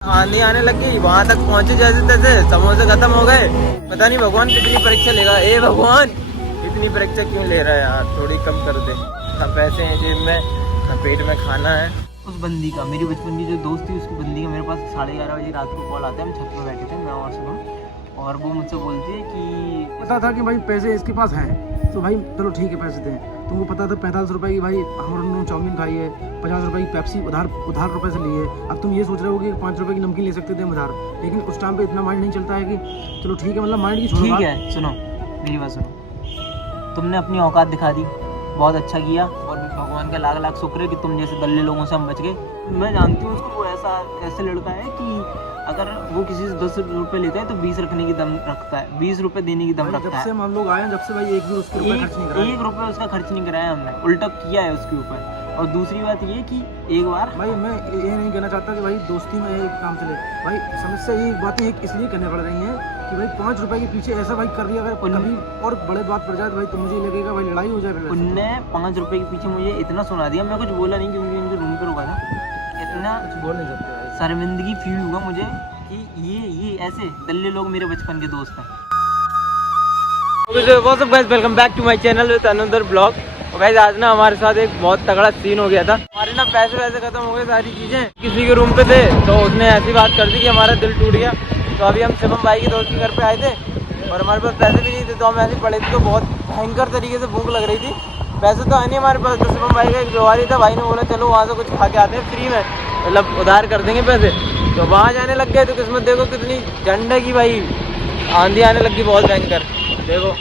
आंधी आने लग गई, वहाँ तक पहुँचे जैसे तैसे, समोसे खत्म हो गए। पता नहीं भगवान कितनी परीक्षा लेगा। ए भगवान, इतनी परीक्षा क्यों ले रहा है यार, थोड़ी कम कर दे। ना पैसे हैं जेब में, ना पेट में खाना है। उस बंदी का, मेरी बचपन की जो दोस्त थी, उसकी बंदी का मेरे पास 11:30 बजे रात को कॉल आता है। हम छत पर बैठे थे, मैं और शुभम, और वो मुझसे बोलती है कि पता था कि भाई पैसे इसके पास हैं, तो भाई चलो ठीक है पैसे दें। तुमको पता था 45 रुपए की भाई हमने चाउमीन खाई है, 50 रुपए की पेप्सी उधार रुपए से ली है। अब तुम ये सोच रहे हो कि 5 रुपए की नमकीन ले सकते थे उधार, लेकिन उस टाइम पे इतना माइंड नहीं चलता है कि चलो ठीक है, मतलब माइंड की छोड़ो ठीक बात। है, सुनो मेरी बात सुनो, तुमने अपनी औकात दिखा दी, बहुत अच्छा किया, और भगवान का लाख लाख शुक्र है कि तुम जैसे दल्ले लोगों से हम बच गए। मैं जानती हूँ उसको, वो ऐसे लड़का है कि अगर वो किसी से 10 रुपए लेता है तो 20 रखने की दम रखता है, 20 रुपए देने की दम भाई, रखता जब है। से हम लोग आए हैं, जब से भाई एक भी उसके ऊपर खर्च नहीं करा है। 1 रुपये उसका खर्च नहीं कराया हमने, उल्टा किया है उसके ऊपर। और दूसरी बात ये कि एक बार भाई मैं ये नहीं कहना चाहता कि भाई दोस्ती में एक काम चले, भाई समस्या ये बातें इसलिए करने पड़ रही हैं कि भाई 5 रुपए के पीछे ऐसा भाई कर दिया, अगर कभी और बड़े बात पड़ जाए तो भाई तो मुझे लगेगा भाई लड़ाई हो जाए। फिर उनने 5 रुपए के पीछे मुझे इतना सुना दिया, मैं कुछ बोला नहीं क्योंकि मुझे रूम पे रुका था। इतना कुछ बोल नहीं सकते भाई। शर्मिंदगी फील हुआ मुझे कि ये ऐसे दल्ले लोग मेरे बचपन के दोस्त हैं। What's up guys, welcome back to my channel with another blog. और गाइस आज ना हमारे साथ एक बहुत तगड़ा सीन हो गया था। हमारे ना पैसे खत्म हो गए, सारी चीजें किसी के रूम पे थे, तो उसने ऐसी बात कर दी कि हमारा दिल टूट गया। तो अभी हम शिवम भाई के दोस्त के घर पे आए थे और हमारे पास पैसे भी नहीं थे, तो हम ऐसे पड़े थे, तो बहुत भयंकर तरीके से भूख लग रही थी। पैसे तो है नहीं हमारे पास, तो शिवम भाई का एक व्यवहार था, भाई ने बोला चलो वहाँ से कुछ खा के आते हैं फ्री में, मतलब उधार कर देंगे पैसे। तो वहाँ जाने लग गए, तो किस्मत देखो कितनी झंड है कि भाई आंधी आने लगी बहुत भयंकर। देखो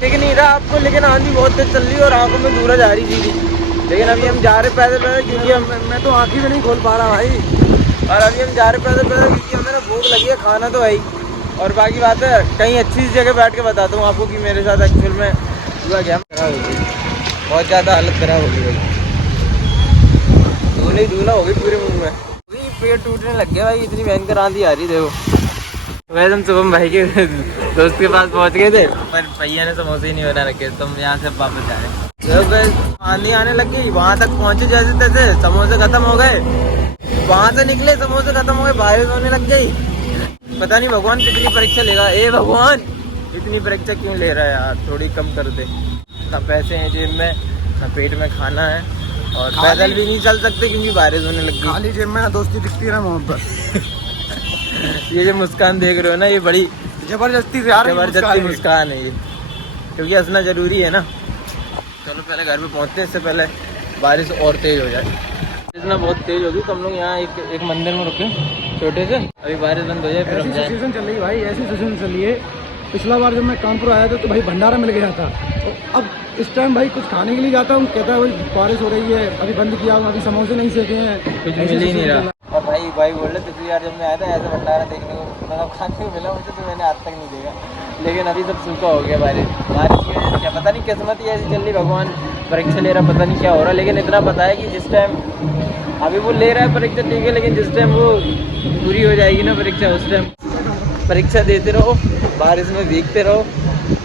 ठीक नहीं रहा आपको, लेकिन आंधी बहुत तेज चल रही है और आंखों में दूर जा रही थी। लेकिन अभी हम जा रहे पैदल क्योंकि मैं तो आंखें भी नहीं खोल पा रहा भाई। और अभी हम जा रहे पैदल क्योंकि हमें ना भूख लगी है, खाना तो है ही। और बाकी बात है, कहीं अच्छी सी जगह बैठ के बताता हूँ आपको कि मेरे साथ एक्चुअल में हुआ क्या। खराब हो गई, बहुत ज़्यादा हालत खराब हो गई भाई, धूला हो गई पूरे मुँह में, पेट टूटने लग गया भाई, इतनी भयंकर आंधी आ रही। देखो वैसे हम शुभम भाई के दोस्त के पास पहुंच गए थे, पर भैया ने समोसे ही नहीं बना रखे, तो हम यहाँ से वापस जा रहे हैं। आंधी आने लग गई, वहाँ तक पहुँचे जैसे तैसे, समोसे खत्म हो गए। वहाँ से निकले, समोसे खत्म हो गए, बारिश होने लग गई। पता नहीं भगवान कितनी परीक्षा लेगा। ए भगवान, इतनी परीक्षा क्यों ले रहा है यार, थोड़ी कम कर दे। ना पैसे हैं जेब में, ना पेट में खाना है, और पैदल भी नहीं चल सकते क्योंकि बारिश होने लग गई। खाली जेब में ना दोस्ती दिखती है मोहब्बत। ये जो मुस्कान देख रहे हो ना, ये बड़ी जबरदस्ती से यार, जबरदस्ती मुस्कान है ये, क्योंकि हंसना जरूरी है ना। चलो पहले घर पे पहुंचते हैं, इससे पहले बारिश और तेज हो जाए। इतना बहुत तेज होगी, तो हम लोग यहाँ एक मंदिर में रुके छोटे से, अभी बारिश बंद हो जाए फिर हम जाए। सिचुएशन चल रही है भाई, ऐसी सिचुएशन चल रही है। पिछला बार जब मैं कानपुर आया था तो भाई भंडारा मिल गया था, तो अब इस टाइम भाई कुछ खाने के लिए जाता हूँ, कहता है भाई बारिश हो रही है, अभी बंद किया हूँ, अभी समोसे नहीं सेके हैं, कुछ मिल ही नहीं रहा। और भाई बोल रहे थे यार, जब मैं आया था ऐसा भंडारा देखने को, मतलब खाने को मिला मुझे, तो मैंने आज तक नहीं देखा। लेकिन अभी सब सूखा हो गया बारिश की वजह से, क्या पता नहीं किस्मत ही ऐसी चल रही, भगवान परीक्षा ले रहा, पता नहीं क्या हो रहा। लेकिन इतना पता है कि जिस टाइम अभी वो ले रहा है परीक्षा ठीक है, लेकिन जिस टाइम वो पूरी हो जाएगी ना परीक्षा, उस टाइम परीक्षा देते रहो, बारिश में भीगते रहो,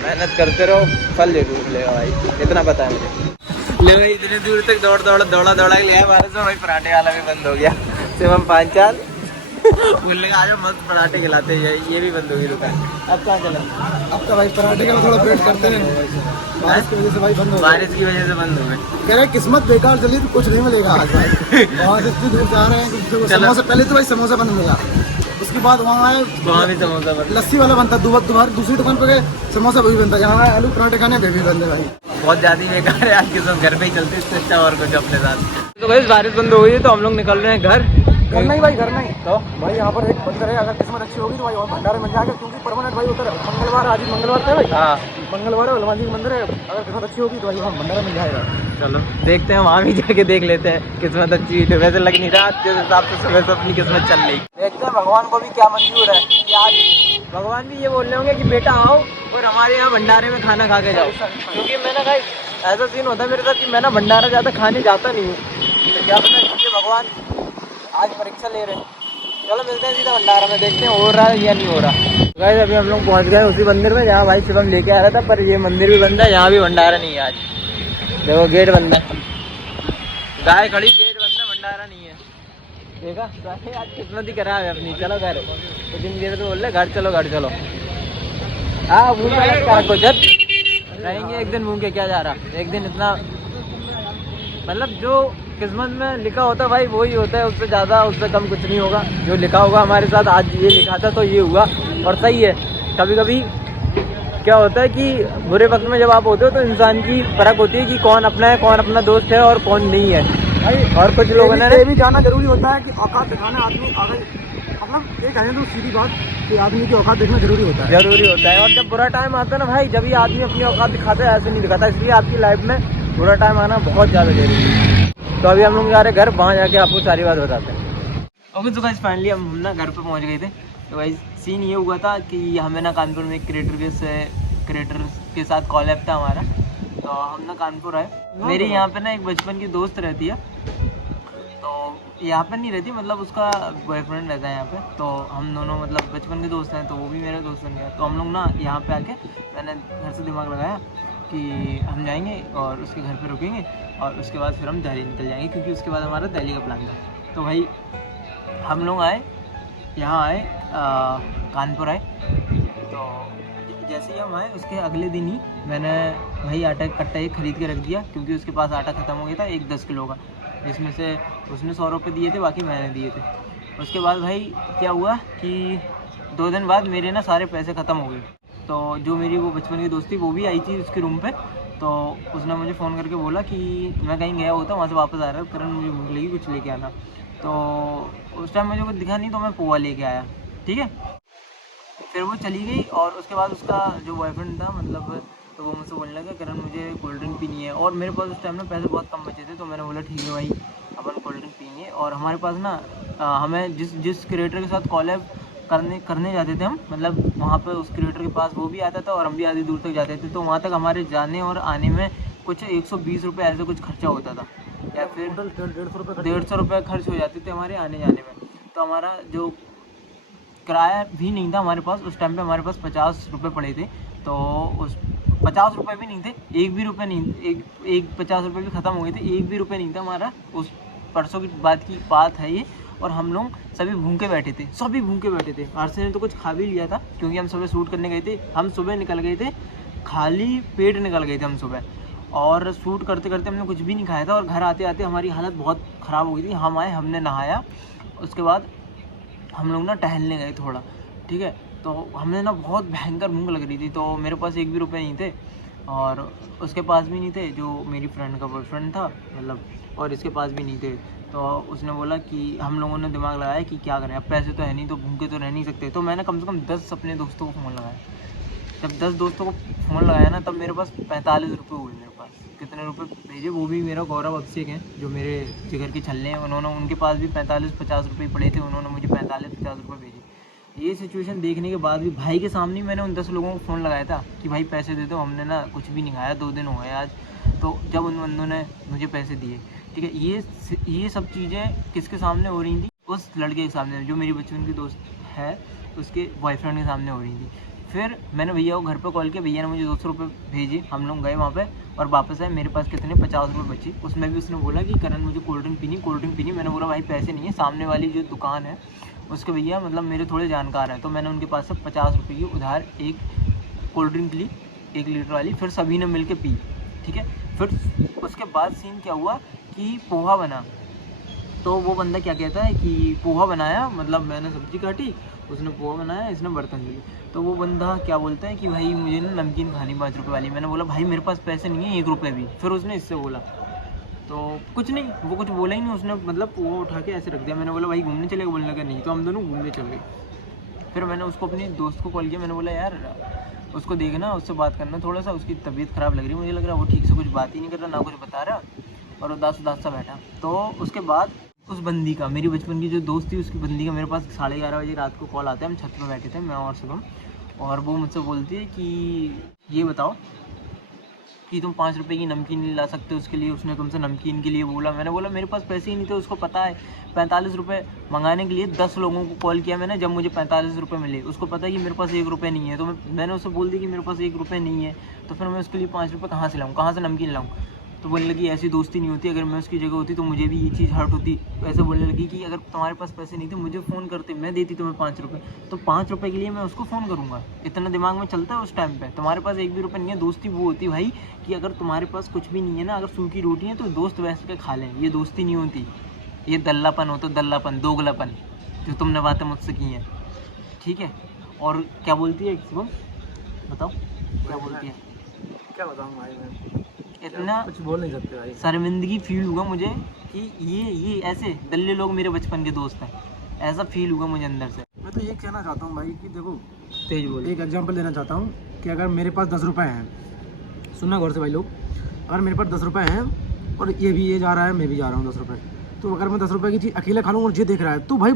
मेहनत करते रहो, फल जरूर मिलेगा भाई, इतना पता है मुझे। ले भाई इतनी दूर तक दौड़ा के लिया बारिश में, भाई पराठे वाला भी बंद हो गया। सिर्फ हम 5-4 बोलने का आज मस्त पराठे खिलाते हैं, ये भी बंद होगी दुकान। अब कहाँ चला? अब तो भाई पराठे का थोड़ा वेट करते हैं, बारिश की वजह से भाई बंद हो गए। बारिश की वजह से बंद हो गए। कह रहे किस्मत बेकार चली तो कुछ नहीं मिलेगा आज भाई। वहाँ से इतनी दूर जा रहे हैं, समोसा पहले तो भाई समोसा बंद मिला, उसके बाद वहाँ आए, वहाँ भी समोसा बंद, लस्सी वाला बनता, दोबारा दूसरी दुकान पे गए, समोसा वही बनता, यहाँ आए आलू पराठे खाने वे भी बंद है भाई। बहुत ज्यादा बेकार है आज के सब, घर पे ही चलते, इससे अच्छा और कुछ अपने साथ। तो भाई बारिश बंद हो गई है, तो हम लोग निकल रहे हैं घर नहीं भाई, घर नहीं तो भाई, यहाँ पर एक मंदिर है, अगर किस्मत अच्छी होगी तो भाई और भंडारे मिल जाएगा, क्योंकि परमानेंट भाई उधर मंगलवार, आज मंगलवार था भाई, हाँ मंगलवार है, हनुमान जी का मंदिर है, अगर किस्मत अच्छी होगी तो भाई वहाँ भंडारा मिल जाएगा। चलो देखते हैं, वहाँ भी जाके देख लेते हैं किस्मत अच्छी है। वैसे लग नहीं रहा आज के हिसाब से सुबह से अपनी किस्मत चल रही। देखते हैं भगवान को भी क्या मंजूर है कि आज भगवान भी ये बोल रहे होंगे कि बेटा आओ और हमारे यहाँ भंडारे में खाना खा के जाओ, क्योंकि मैंने कहा ऐसा सीन होता है मेरे साथ कि मैं ना भंडारा ज़्यादा खाने जाता नहीं हूँ, तो क्या पता ये भगवान आज परीक्षा ले रहे हैं। चलो मिलते हैं सीधा भंडारा में, देखते हैं हो रहा है या नहीं हो रहा। गाइस अभी हम लोग पहुंच गए उसी मंदिर में जहाँ भाई शिवम लेके आ रहा था, पर ये मंदिर भी बंद है, यहाँ भी भंडारा नहीं है आज। देखो गेट बंद है, गाय खड़ी, गेट बंद है, भंडारा नहीं है। देखा साले आज किस्मत ही करा है अपनी। चलो घर, कुछ दिन देर तो बोल रहे घर चलो घर चलो। हाँ भूखे लगता है कुछ, रहेंगे एक दिन भूखे, क्या जा रहा एक दिन इतना, मतलब जो किस्मत में लिखा होता भाई वही होता है, उससे ज़्यादा उससे कम कुछ नहीं होगा। जो लिखा होगा हमारे साथ आज ये लिखा था तो ये हुआ, और सही है। कभी कभी क्या होता है कि बुरे वक्त में जब आप होते हो तो इंसान की फर्क होती है कि कौन अपना है, कौन अपना दोस्त है और कौन नहीं है। और कुछ लोगों ने ये भी जानना जरूरी होता है कि औकात दिखाना आदमी आगे, मतलब ये कहें तो सीधी बात कि आदमी की औकात देखना जरूरी होता है। जरूरी होता है। और जब बुरा टाइम आता है ना भाई, जब ये आदमी अपनी औकात दिखाता है, ऐसे नहीं दिखाता। इसलिए आपकी लाइफ में बुरा टाइम आना बहुत ज़्यादा जरूरी है। तो अभी हम लोग जा रहे हैं घर, वहाँ जाके आपको सारी बात बताते हैं। ओके तो गाइस फाइनली हम ना घर पे पहुँच गए थे। तो गाइस सीन ये हुआ था कि हमें ना कानपुर में एक क्रिएटर के साथ कॉलैब था हमारा। तो हम ना कानपुर आए। मेरी यहाँ पे ना एक बचपन की दोस्त रहती है, तो यहाँ पे नहीं रहती, मतलब उसका बॉयफ्रेंड रहता है यहाँ पे। तो हम दोनों मतलब बचपन के दोस्त हैं, तो वो भी मेरे दोस्त बन गया। तो हम लोग ना यहाँ पे आके मैंने घर से दिमाग लगाया कि हम जाएंगे और उसके घर पे रुकेंगे और उसके बाद फिर हम दिल्ली निकल जाएंगे, क्योंकि उसके बाद हमारा दिल्ली का प्लान था। तो भाई हम लोग आए, यहाँ आए, कानपुर आए। तो जैसे ही हम आए उसके अगले दिन ही मैंने भाई आटा कट्टा एक खरीद के रख दिया, क्योंकि उसके पास आटा ख़त्म हो गया था, एक 10 किलो का, जिसमें से उसने 100 रुपये दिए थे, बाकी मैंने दिए थे। उसके बाद भाई क्या हुआ कि 2 दिन बाद मेरे ना सारे पैसे ख़त्म हो गए। तो जो मेरी वो बचपन की दोस्त थी वो भी आई थी उसके रूम पे। तो उसने मुझे फ़ोन करके बोला कि मैं कहीं गया होता, वहाँ से वापस आ रहा है करण, मुझे भूख लगी, कुछ लेके आना। तो उस टाइम मुझे कुछ दिखा नहीं, तो मैं पोहा लेके आया, ठीक है। फिर वो चली गई और उसके बाद उसका जो बॉयफ्रेंड था मतलब, तो वो मुझसे बोलने लगा करण मुझे कोल्ड ड्रिंक पीनी है। और मेरे पास उस टाइम में पैसे बहुत कम बचे थे, तो मैंने बोला ठीक है भाई अपन कोल्ड ड्रिंक पीएंगे। और हमारे पास ना हमें जिस क्रिएटर के साथ कॉलैब करने जाते थे हम, मतलब वहाँ पे उस क्रिएटर के पास वो भी आता था और हम भी आधी दूर तक जाते थे। तो वहाँ तक हमारे जाने और आने में कुछ 120 रुपये ऐसे कुछ खर्चा होता था, या फिर 150 रुपये खर्च हो जाते थे हमारे आने जाने में। तो हमारा जो किराया भी नहीं था हमारे पास, उस टाइम पे हमारे पास 50 रुपये पड़े थे। तो उस 50 रुपये भी नहीं थे, एक भी रुपये नहीं, एक 50 रुपये भी ख़त्म हो गए थे, एक भी रुपये नहीं था हमारा। उस परसों की बात है ये। और हम लोग सभी भूखे बैठे थे, सभी भूखे बैठे थे। आरसे ने तो कुछ खा भी लिया था, क्योंकि हम सुबह शूट करने गए थे। हम सुबह निकल गए थे, खाली पेट निकल गए थे हम सुबह, और शूट करते करते हमने कुछ भी नहीं खाया था। और घर आते आते हमारी हालत बहुत ख़राब हो गई थी। हम आए, हमने नहाया, उसके बाद हम लोग ना टहलने गए थोड़ा, ठीक है। तो हमें ना बहुत भयंकर भूख लग रही थी, तो मेरे पास एक भी रुपये नहीं थे और उसके पास भी नहीं थे, जो मेरी फ्रेंड का बॉयफ्रेंड था मतलब, और इसके पास भी नहीं थे। तो उसने बोला कि हम लोगों ने दिमाग लगाया कि क्या करें, अब पैसे तो है नहीं, तो भूखे तो रह नहीं सकते। तो मैंने कम से कम 10 अपने दोस्तों को फ़ोन लगाया। जब 10 दोस्तों को फ़ोन लगाया ना, तब मेरे पास 45 रुपये हुए। मेरे पास कितने रुपए भेजे वो भी मेरा गौरव अभिषेक हैं, जो मेरे जिगर के छल्ले हैं, उनके पास भी 45-50 रुपये पड़े थे, उन्होंने मुझे 45-50 रुपये भेजे। ये सिचुएशन देखने के बाद भी भाई के सामने ही मैंने उन 10 लोगों को फ़ोन लगाया था कि भाई पैसे दे दो, हमने ना कुछ भी नहीं खाया, 2 दिन हो गए आज। तो जब उन बंदों ने मुझे पैसे दिए, ठीक है, ये सब चीज़ें किसके सामने हो रही थी? उस लड़के के सामने, जो मेरी बचपन की दोस्त है, उसके बॉयफ्रेंड के सामने हो रही थी। फिर मैंने भैया को घर पे कॉल किया, भैया ने मुझे 200 रुपये भेजे। हम लोग गए वहाँ पे और वापस आए, मेरे पास कितने 50 रुपये बचे। उसमें भी उसने बोला कि करण मुझे कोल्ड ड्रिंक पीनी। मैंने बोला भाई पैसे नहीं है, सामने वाली जो दुकान है उसके भैया मतलब मेरे थोड़े जानकार हैं, तो मैंने उनके पास से 50 रुपये की उधार एक कोल्ड ड्रिंक ली, 1 लीटर वाली। फिर सभी ने मिल के पी, ठीक है। फिर उसके बाद सीन क्या हुआ कि पोहा बना। तो वो बंदा क्या कहता है कि पोहा बनाया, मतलब मैंने सब्ज़ी काटी, उसने पोहा बनाया, इसने बर्तन लिए। तो वो बंदा क्या बोलता है कि भाई मुझे ना नमकीन खानी 5 रुपये वाली। मैंने बोला भाई मेरे पास पैसे नहीं है 1 रुपये भी। फिर उसने इससे बोला, तो कुछ नहीं, वो कुछ बोला ही नहीं, उसने मतलब पोहा उठा के ऐसे रख दिया। मैंने बोला भाई घूमने चलेगा? बोलने लगा नहीं। तो हम दोनों घूमने चल गए। फिर मैंने उसको अपनी दोस्त को कॉल किया, मैंने बोला यार उसको देखना, उससे बात करना, थोड़ा सा उसकी तबीयत ख़राब लग रही है, मुझे लग रहा है वो ठीक से कुछ बात ही नहीं कर रहा, ना कुछ बता रहा, और उदास सा बैठा। तो उसके बाद उस बंदी का, मेरी बचपन की जो दोस्त थी, उसकी बंदी का मेरे पास 11:30 बजे रात को कॉल आता है। हम छत पर बैठे थे, मैं और शुभम, और वो मुझसे बोलती है कि ये बताओ कि तुम 5 रुपये की नमकीन नहीं ला सकते, उसके लिए उसने तुमसे नमकीन के लिए बोला। मैंने बोला मेरे पास पैसे ही नहीं थे, उसको पता है 45 रुपये मंगाने के लिए 10 लोगों को कॉल किया मैंने, जब मुझे 45 रुपये मिले। उसको पता है कि मेरे पास 1 रुपये नहीं है, तो मैंने उसे बोल दी कि मेरे पास 1 रुपये नहीं है। तो फिर मैं उसके लिए 5 रुपये कहाँ से लाऊँ, कहाँ से नमकीन लाऊँ? तो बोलने लगी ऐसी दोस्ती नहीं होती, अगर मैं उसकी जगह होती तो मुझे भी ये चीज़ हर्ट होती। ऐसे बोलने लगी कि अगर तुम्हारे पास पैसे नहीं थे मुझे फ़ोन करते, मैं देती तुम्हें 5 रुपये, तो 5 रुपये के लिए मैं उसको फ़ोन करूँगा? इतना दिमाग में चलता है उस टाइम पे? तुम्हारे पास एक भी रुपये नहीं है, दोस्ती वो होती भाई कि अगर तुम्हारे पास कुछ भी नहीं है ना, अगर सूखी रोटी है तो दोस्त बैठ के खा लें, ये दोस्ती नहीं होती, ये दल्लापन होता, दल्लापन, दोगलापन, जो तुमने बातें मुझसे की हैं, ठीक है। और क्या बोलती है शुभम, बताओ क्या बोलती है? क्या बताऊँ भाई, मैं इतना कुछ बोल नहीं सकते भाई। शर्मिंदगी फील हुआ मुझे कि ये ऐसे दल्ले लोग मेरे बचपन के दोस्त हैं, ऐसा फील हुआ मुझे अंदर से। मैं तो ये कहना चाहता हूँ भाई कि देखो, तेज बोल। एक एग्जांपल देना चाहता हूँ कि अगर मेरे पास 10 रुपये हैं, सुनना गौर से भाई लोग, अगर मेरे पास 10 रुपये हैं और ये जा रहा है, मैं भी जा रहा हूँ 10 रुपये, तो अगर मैं 10 रुपये की चीज़ अकेले खा लूँ और ये देख रहा है तो भाई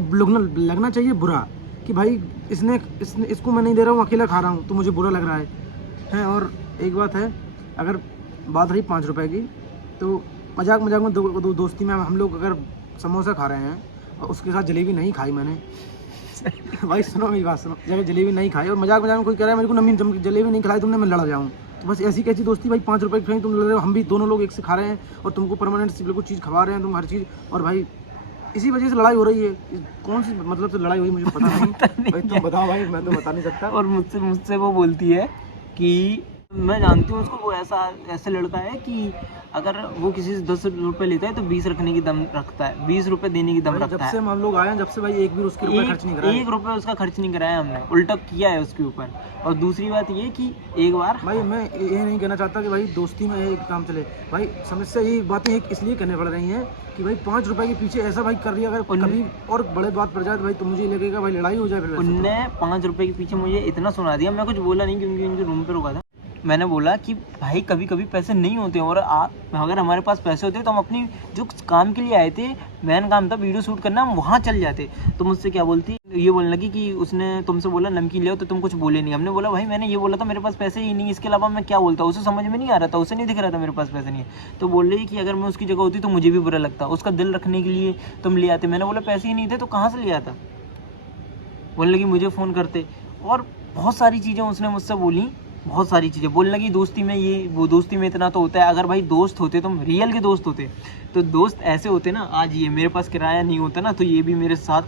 लगना चाहिए बुरा कि भाई इसको मैं नहीं दे रहा हूँ, अकेला खा रहा हूँ, तो मुझे बुरा लग रहा है। और एक बात है, अगर बात रही 5 रुपये की, तो मजाक में दोस्ती में हम लोग अगर समोसा खा रहे हैं और उसके साथ जलेबी नहीं खाई मैंने भाई सुनो मेरी बात सुनो, जब जलेबी नहीं खाई और मजाक में कोई कह रहा है मेरे को नमकीन जलेबी नहीं खिलाई तुमने, मैं लड़ जाऊँ, तो बस ऐसी कैसी दोस्ती भाई? 5 रुपये की तुम लड़ रहे हो, हम भी दोनों लोग एक से खा रहे हैं और तुमको परमानेंट बिल्कुल चीज़ खवा रहे हैं तुम हर चीज़, और भाई इसी वजह से लड़ाई हो रही है। कौन सी मतलब से लड़ाई हुई मुझे पता नहीं भाई, तुम बताओ भाई, मैं तो बता नहीं सकता। और मुझसे वो बोलती है कि मैं जानती हूँ उसको, वो ऐसा लड़का है कि अगर वो किसी से 10 रुपये लेता है तो 20 रखने की दम रखता है, 20 रुपये देने की दम रखता है। जब से हम लोग आए हैं, जब से भाई एक भी उसके रुपये खर्च नहीं कराया, 1 रुपये उसका खर्च नहीं कराया हमने, उल्टा किया है उसके ऊपर। और दूसरी बात ये कि एक बार भाई मैं ये नहीं कहना चाहता कि भाई दोस्ती में एक काम चले भाई, समस्या ये बातें इसलिए करने पड़ रही हैं कि भाई 5 रुपये के पीछे ऐसा भाई कर दिया, अगर कभी और बड़े बात पड़ जाए तो भाई तो मुझे लगेगा भाई लड़ाई हो जाए। फिर उनने 5 रुपये के पीछे मुझे इतना सुना दिया, मैं कुछ बोला नहीं क्योंकि उनके रूम पे रुका था। मैंने बोला कि भाई कभी कभी पैसे नहीं होते और अगर हमारे पास पैसे होते तो हम अपनी जो काम के लिए आए थे, मेन काम था वीडियो शूट करना, हम वहाँ चल जाते। तो मुझसे क्या बोलती, ये बोलने लगी कि उसने तुमसे बोला नमकीन ले आओ तो तुम कुछ बोले नहीं। हमने बोला भाई मैंने ये बोला था मेरे पास पैसे ही नहीं, इसके अलावा मैं क्या बोलता, उसे समझ में नहीं आ रहा था, उसे नहीं दिख रहा था मेरे पास पैसे नहीं है। तो बोल रही कि अगर मैं उसकी जगह होती तो मुझे भी बुरा लगता, उसका दिल रखने के लिए तुम ले आते। मैंने बोला पैसे ही नहीं थे तो कहाँ से ले आता? बोलने लगी मुझे फ़ोन करते, और बहुत सारी चीज़ें उसने मुझसे बोली, बहुत सारी चीज़ें बोलने लगी। दोस्ती में ये वो, दोस्ती में इतना तो होता है, अगर भाई दोस्त होते, तुम रियल के दोस्त होते तो दोस्त ऐसे होते ना, आज ये मेरे पास किराया नहीं होता ना तो ये भी मेरे साथ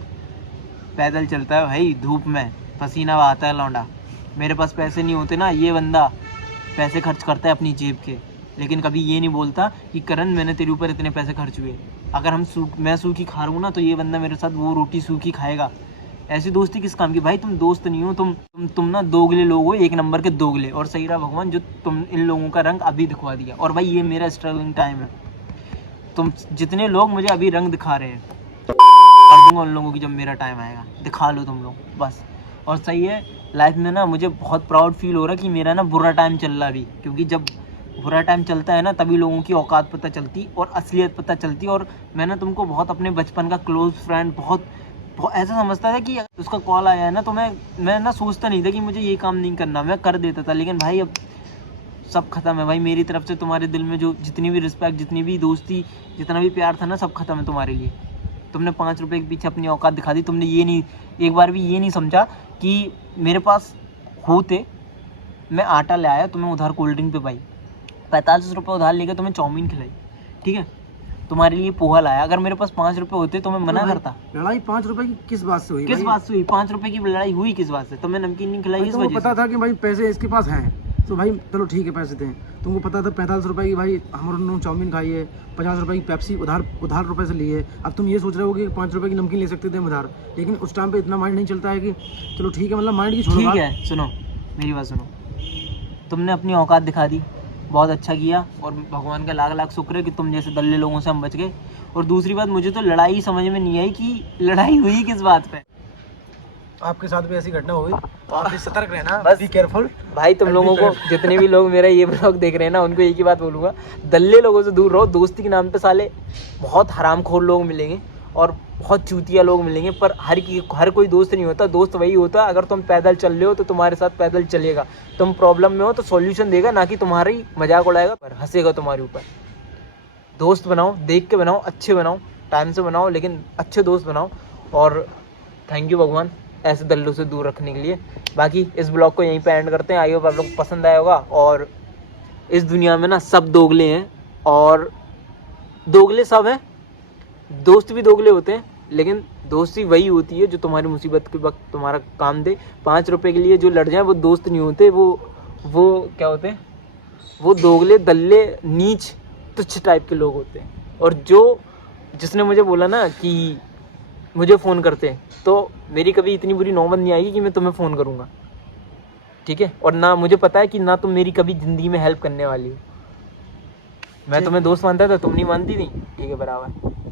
पैदल चलता है भाई, धूप में पसीना बहाता है लौंडा। मेरे पास पैसे नहीं होते ना, ये बंदा पैसे खर्च करता है अपनी जेब के, लेकिन कभी ये नहीं बोलता कि करण मैंने तेरे ऊपर इतने पैसे खर्च हुए। अगर मैं सूखी खा रहा हूँ ना तो ये बंदा मेरे साथ वो रोटी सूखी खाएगा। ऐसी दोस्ती किस काम की भाई? तुम दोस्त नहीं हो, तुम ना दोगले लोग हो, 1 नंबर के दोगले। और सही रहा भगवान जो तुम इन लोगों का रंग अभी दिखवा दिया। और भाई ये मेरा स्ट्रगलिंग टाइम है, तुम जितने लोग मुझे अभी रंग दिखा रहे हैं कर दूंगा उन लोगों की जब मेरा टाइम आएगा, दिखा लो तुम लोग बस। और सही है, लाइफ में ना मुझे बहुत प्राउड फील हो रहा है कि मेरा ना बुरा टाइम चल रहा अभी, क्योंकि जब बुरा टाइम चलता है ना तभी लोगों की औकात पता चलती और असलियत पता चलती। और मैंने तुमको बहुत अपने बचपन का क्लोज फ्रेंड बहुत ऐसा समझता था कि उसका कॉल आया है ना तो मैं ना सोचता नहीं था कि मुझे ये काम नहीं करना, मैं कर देता था। लेकिन भाई अब सब खत्म है भाई, मेरी तरफ से तुम्हारे दिल में जो जितनी भी रिस्पेक्ट, जितनी भी दोस्ती, जितना भी प्यार था ना, सब खत्म है तुम्हारे लिए। तुमने 5 रुपये के पीछे अपनी औकात दिखा दी। तुमने ये नहीं, एक बार भी ये नहीं समझा कि मेरे पास होते मैं आटा ले आया, तुम्हें उधार कोल्ड ड्रिंक पे पाई, 45 रुपये उधार लेकर तुम्हें चाउमीन खिलाई, ठीक है, तुम्हारे लिए पोहा लाया। अगर मेरे पास 5 रुपये होते तो मैं मना करता। लड़ाई 5 रुपये की किस बात से हुई? किस बात से हुई? 5 रुपये की लड़ाई हुई किस बात से? तो मैं नमकीन नहीं खिलाई इस वजह से। पता था कि भाई पैसे इसके पास हैं तो भाई चलो ठीक है पैसे दें। तुमको पता था 45 रुपये की भाई हम चाउमीन खाई है, 50 रुपये की पेप्सी उधार रुपये से ली है। अब तुम ये सोच रहे हो कि 5 रुपये की नमकीन ले सकते थे उधार, लेकिन उस टाइम पे इतना माइंड नहीं चलता है कि चलो ठीक है, मतलब माइंड की छोड़ो। ठीक है, सुनो मेरी बात सुनो, तुमने अपनी औकात दिखा दी, बहुत अच्छा किया, और भगवान का लाख लाख शुक्र है कि तुम जैसे दल्ले लोगों से हम बच गए। और दूसरी बात, मुझे तो लड़ाई समझ में नहीं आई कि लड़ाई हुई किस बात पे। आपके साथ भी ऐसी घटना हुई तो आप भी सतर्क रहना, बस बी केयरफुल भाई। तुम लोगों को, जितने भी लोग मेरा ये ब्लॉग देख रहे हैं ना, उनको एक ही बात बोलूँगा, दल्ले लोगों से दूर रहो। दोस्ती के नाम पे साले बहुत हरामखोर लोग मिलेंगे और बहुत चूतिया लोग मिलेंगे, पर हर कोई दोस्त नहीं होता। दोस्त वही होता अगर तुम पैदल चल रहे हो तो तुम्हारे साथ पैदल चलेगा, तुम प्रॉब्लम में हो तो सॉल्यूशन देगा, ना कि तुम्हारी मजाक उड़ाएगा पर हंसेगा तुम्हारे ऊपर। दोस्त बनाओ, देख के बनाओ, अच्छे बनाओ, टाइम से बनाओ, लेकिन अच्छे दोस्त बनाओ। और थैंक यू भगवान ऐसे दल्लों से दूर रखने के लिए। बाकी इस ब्लॉग को यहीं पे एंड करते हैं। आई होप आप लोग को पसंद आया होगा। और इस दुनिया में ना सब दोगले हैं और दोगले सब हैं, दोस्त भी दोगले होते हैं, लेकिन दोस्ती वही होती है जो तुम्हारी मुसीबत के वक्त तुम्हारा काम दे। 5 रुपए के लिए जो लड़ जाए वो दोस्त नहीं होते, वो क्या होते हैं, वो दोगले दल्ले नीच तुच्छ टाइप के लोग होते हैं। और जिसने मुझे बोला ना कि मुझे फ़ोन करते, तो मेरी कभी इतनी बुरी नौबत नहीं आएगी कि मैं तुम्हें फ़ोन करूँगा, ठीक है। और ना मुझे पता है कि ना तुम मेरी कभी ज़िंदगी में हेल्प करने वाली हो। मैं तुम्हें दोस्त मानता था, तुम नहीं मानती थी, ठीक है, बराबर।